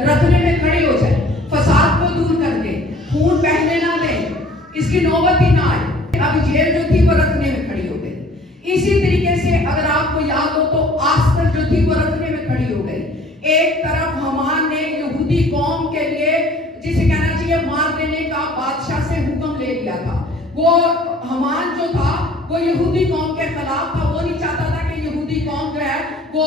रखने में खड़े हो जाए, फसाद को दूर कर दे, खून बहने ना दे, इसकी नौबत ही ना आए। अब जेल जो थी वो रखने में खड़ी हो गई। इसी तरीके से अगर आपको याद हो तो आस्तर जो थी वो रखने में खड़ी हो गई। एक तरफ हमान ने यहूदी कौम के लिए, जिसे कहना चाहिए मार देने का, बादशाह से हुक्म ले लिया था। वो हमान जो था वो यहूदी कौम के खिलाफ था, वो नहीं चाहता था कि यहूदी कौम जो है वो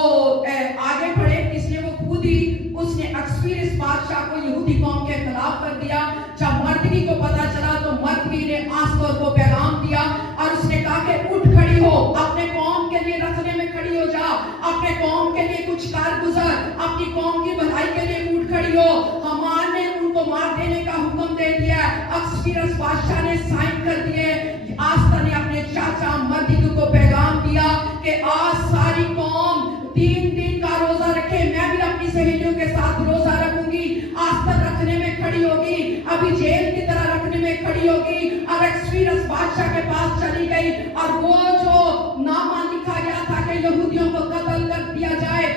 आगे बढ़े, इसलिए वो खुद ही उसने अक्सफीरिस बादशाह को यहूदी कौम के खिलाफ कर दिया। जब मर्दगी को पता चला तो मर्दगी ने आस्तर को पैगाम दिया और उसने कहा कि उठ खड़ी हो, अपने कौम के लिए रखने में खड़ी हो जा, अपने कौम के लिए कुछ कार गुजर, अपनी कौम की भलाई के लिए उठ खड़ी हो। हमान ने उनको मार देने का हुक्म दे दिया, अक्सफीरिस बादशाह ने साइन कर दिए। आस्तर ने अपने चाचा मर्दगी को पैगाम दिया कि आज सारी कौम 3 दिन का रोजा रखे, मैं भी अपनी सहेलियों के साथ रोजा रखूंगी। आस्तर रखने में खड़ी होगी, अभी जेल की तरह रखने में खड़ी होगी और अक्सफीरिस बादशाह के पास चली गई और वो जो नामा लिखा गया था कि यहूदियों को कत्ल कर दिया जाए,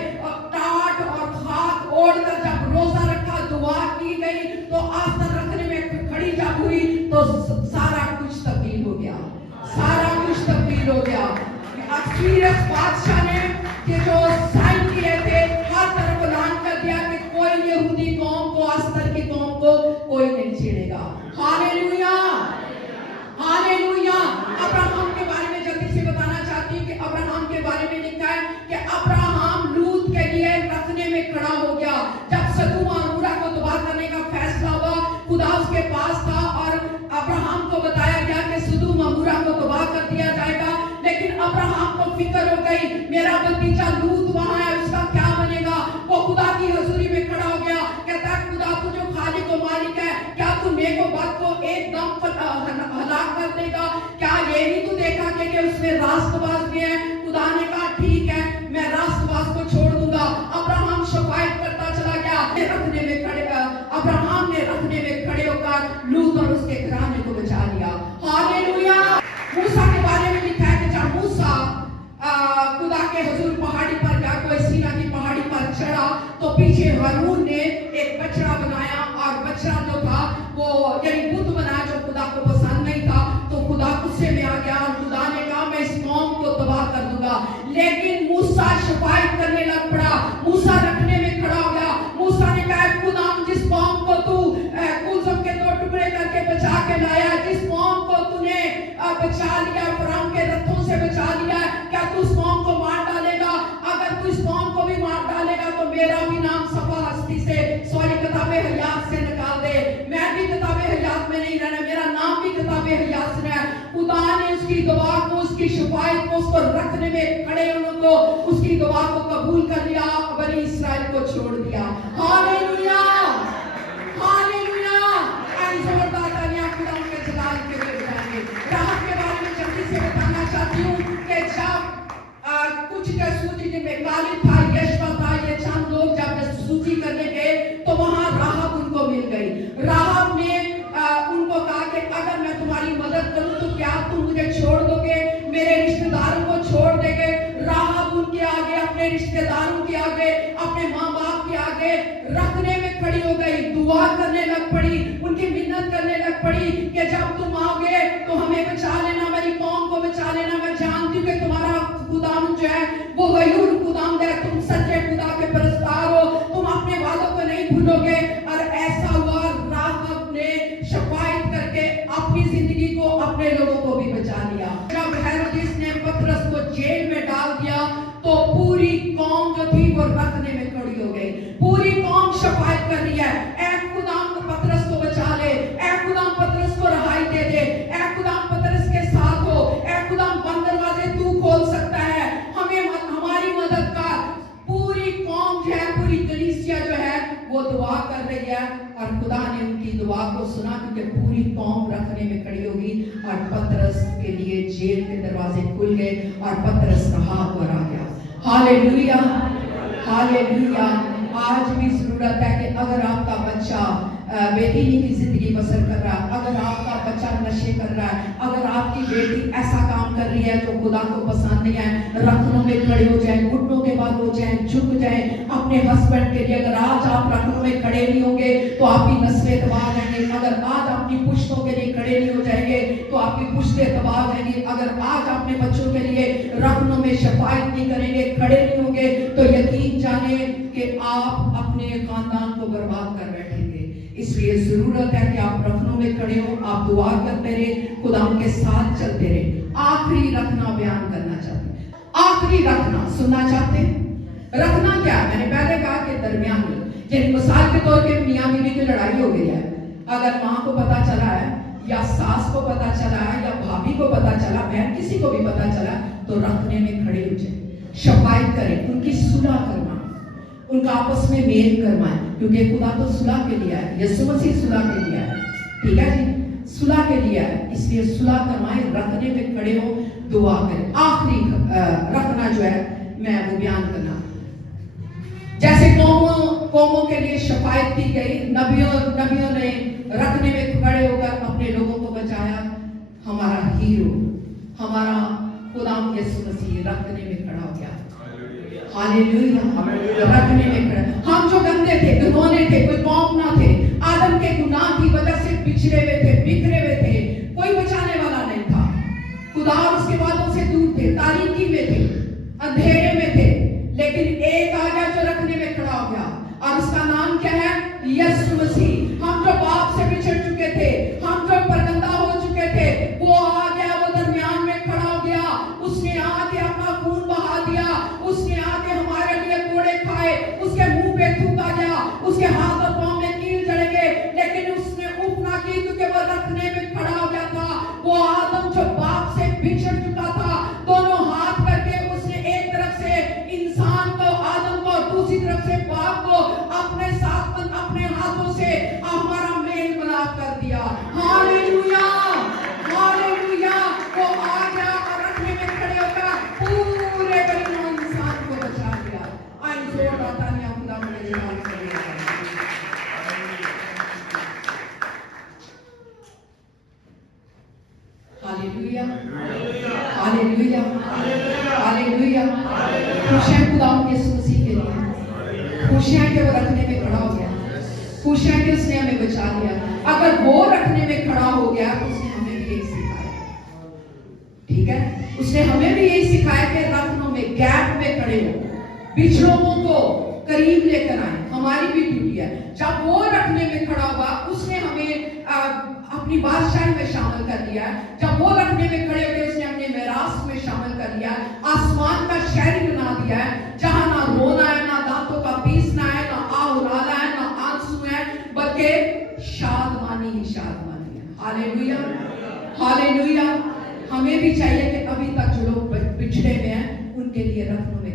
टाट और खाक ओढ़कर जब रोजा रखा, दुआ की गई, तो आस्तर रखने में खड़ी जब हुई तो सारा कुछ तब्दील हो गया, सारा कुछ तब्दील हो गया। अक्सफीरिस बादशाह ने ये जो साइन किए थे हर तरफ ऐलान कर दिया कि कोई यहूदी कौम को, आस्तर की कौम को कोई नहीं छेड़ेगा। Hallelujah, hallelujah. अब्राहम के बारे में जल्दी से बताना चाहती हूँ कि अब्राहम के बारे में लिखा है कि अब्राहम लूत के लिए रखने में खड़ा हो गया। जब सदोम और अमोरा को तबाह करने का फैसला हुआ, खुदा उसके पास था और अब्राहम को बताया गया कि सदोम और अमोरा को तबाह कर दिया जाएगा। लेकिन अब्राहम को फिक्र हो गई, मेरा भतीजा लूत वहां है, उसका क्या बनेगा। वो खुदा की हजूरी में खड़ा हो गया, कहता है खुदा तू जो खालिक और मालिक है, क्या तू नेकोबद को एकदम हलाक कर देगा? क्या ये नहीं तू देखा कि उसमें रास्तबाज भी है? खुदा ने कहा ठीक है, मैं रास्तबाज को छोड़ दूंगा। अब्राहम शफायत करता चला गया, रखने में खड़े, अब्राहम ने रखने में खड़े होकर लूत और उसके घराने को बचा लिया। हालेलुया। मूसा के बारे में लिखा है कि जब मूसा खुदा के हुजूर पहाड़ी पर गया, कोई सीना की पहाड़ी पर चढ़ा, तो पीछे हारून ने एक बछड़ा बनाया और बछड़ा जो था वो यानी बुत बनाया जो खुदा को पसंद नहीं था। तो खुदा गुस्से में आ गया और खुदा ने कहा मैं इस कौम को तबाह कर दूंगा। लेकिन मूसा शफायत करने लग पड़ा, मूसा रखने में खड़ा हो गया। मूसा ने कहा खुदा जिस कौम को तू कुलसम के 2 टुकड़े करके बचा के लाया, जिस कौम को तूने बचा लिया, फराम के रथों से बचा लिया, क्या तू उस कौम को मार डालेगा? अगर तू इस कौम को भी मार डालेगा तो मेरा भी नाम सफा हस्ती से, सॉरी, किताबे हयात से निकाल दे। मैं भी किताबे हयात में नहीं रहना, मेरा नाम भी किताबे हयात से है। खुदा ने उसकी दुआ को, उसकी शफायत को, उसको रखने में खड़े उनको उसकी दुआ को कबूल कर लिया, बनी इस्राएल को छोड़ दिया। Hallelujah, hallelujah. आई जोरदार तालियां खुदा के जलाल के लिए बजाएंगे। राहत के बारे में जल्दी से बताना चाहती हूँ कि जब कुछ का सूची में गालिब था, यशवा था, ये चंद लोग जब सूची करने गए तो वहां राहब उनको मिल गई। राहब ने उनको कहा कि अगर मैं तुम्हारी मदद करूं तो क्या तुम मुझे छोड़ दोगे, मेरे रिश्तेदारों को छोड़ देंगे? राहब उनके आगे, अपने रिश्तेदारों के आगे, अपने माँ बाप के आगे रखने में खड़ी हो गई, दुआ करने लग पड़ी, उनकी मिन्नत करने लग पड़ी कि जब तुम आओगे तो हमें बचा लेना, मेरी कौम को बचा लेना। मैं जानती हूँ कि तुम्हारा खुदाम जो है वो गयूर खुदाम है, तुम सच्चे खुदा के परस्तार हो, तुम अपने वालों को नहीं भूलोगे। और ऐसा हुआ, राहब ने शफायत करके अपनी जिंदगी को, अपने लोगों को भी बचा लिया। जब हेरोदेस ने पतरस को जेल में डाल दिया तो पूरी कौम जो थी वो रखने में खड़ी हो गई। पूरी कौम शफायत कर रही है, ऐ खुदाम पतरस को बचा ले, ऐ खुदाम पतरस को रहाई दे दे, ऐ खुदाम पतरस के साथ हो, ऐ खुदाम बंद दरवाजे तू खोल सकता है, हमें हमारी मदद कर। पूरी कौम जो है, पूरी कलीसिया जो है वो दुआ कर रही है और खुदा ने उनकी दुआ को सुना, क्योंकि पूरी कौम रखने में खड़ी होगी और पतरस के लिए जेल के दरवाजे खुल गए और पतरस रहा और आ गया। Hallelujah, hallelujah. आज भी जरूरत है कि अगर आपका बच्चा बेदीनी की जिंदगी बसर कर रहा है, अगर आपका बच्चा नशे कर रहा है, अगर आपकी बेटी ऐसा काम कर रही है जो खुदा को पसंद नहीं है, रखनों में खड़े हो जाए, घुटनों के बल हो जाए, झुक जाए अपने हस्बैंड के लिए। अगर आज आप रखनों में खड़े नहीं होंगे तो आपकी नस्लें तबाह हो जाएंगी। अगर आज अपनी पुश्तों के लिए खड़े नहीं हो जाएंगे तो आपकी पुश्तें तबाह हो जाएंगी। अगर आज अपने बच्चों के लिए रखनों में शफायत नहीं करेंगे, खड़े नहीं होंगे, तो यकीन जाने कि आप अपने खानदान को बर्बाद कर बैठेंगे। इसलिए जरूरत है कि आप रखनों में खड़े हो, आप दुआ करते रहे, खुदा के साथ चलते रहे। आखिरी रखना बयान करना चाहते हैं, आखिरी रखना सुनना चाहते हैं। रखना क्या है? मैंने पहले कहा कि दरमियानी, यानी मिसाल के तौर पे मियां बीवी की लड़ाई हो गई है, अगर माँ को पता चला है या सास को पता चला है या भाभी को पता चला, बहन किसी को भी पता चला, तो रखने में खड़े हो जाए, शफायत करें, उनकी सुलह करवाएं, उनका आपस में मेल करवाएं, क्योंकि खुदा तो सुलह के लिए है, यीशु मसीह सुलह के लिए है, ठीक है जी, सुलह के लिए है। इसलिए सुलह करवाएं, रखने में खड़े हो, दुआ करें। आखिरी रखना जो है मैं वो बयान करना, जैसे कौमों के लिए शफायत की गई, नबियों ने रखने में खड़े होकर अपने लोगों को बचाया। हमारा हीरो, हमारा खुदा यीशु मसीह रखने में खड़ा हो गया। हालेलुया, रखने में खड़ा। हम जो गंदे थे, घिनौने थे, कोई कौम ना थे, आदम के गुनाह की वजह से पिछड़े हुए थे, बिखरे हुए थे, कोई बचाने वाला नहीं था। खुदा उसके बातों से दूर थे, तारीकी में थे, अंधेरे में थे, लेकिन एक आ गया जो रखने में खड़ा हो गया, और उसका नाम क्या है? यीशु मसीह। हम जो बाप से बिछड़ चुके थे, हम जो परगंदा हो चुके थे, वो आ गया, वो दरमियान में खड़ा हो गया। उसने आके अपना खून बहा दिया, उसने आके हमारे लिए कोड़े खाए, उसके मुंह पे थूका गया, उसके हाथ और पांव में कील जड़ेंगे, लेकिन उसने उफ ना की, क्योंकि वो रखने में खड़ा हो गया था। वो आदम जो बाप से बिछड़ चुका था, दोनों हाथ करके उसने एक तरफ से इंसान को, आदम को, दूसरी तरफ से बाप को अपने साथ अपने हाथों से हमारा मेल मिलाप कर दिया। Hallelujah, hallelujah. वो आ गया और रखने में खड़े होकर पूरे बेईमान इंसान को बचा दिया। आई जोर आता नहीं, खुदा मेरे जलाल से। Hallelujah, hallelujah, hallelujah. खुश है खुदा यीशु मसीह के लिए, खुश है कि वो रखने में खड़ा हो गया, खुश है कि उसने हमें बचा लिया। अगर वो रखने में खड़ा हो गया तो उसने हमें भी यही सिखाया, ठीक है, उसने हमें भी यही सिखाया कि रखनों में, गैप में खड़े हो, बिछड़ों को करीब लेकर आए, हमारी भी ड्यूटी है। जब वो रखने में खड़ा हुआ, उसने हमें अपनी बादशाही में शामिल कर लिया। जब वो रखने में खड़े हो गए, उसने अपने मेरास में शामिल कर लिया, आसमान का शहरी बना दिया है, जहां ना रोना है, ना दांतों का पीसना है, ना आहुराला है, ना आंसू है, बल्कि शादमानी ही शादमानी है। Hallelujah, hallelujah. हमें भी चाहिए कि अभी तक जो लोग बिछड़े हुए हैं, उनके लिए रखनों में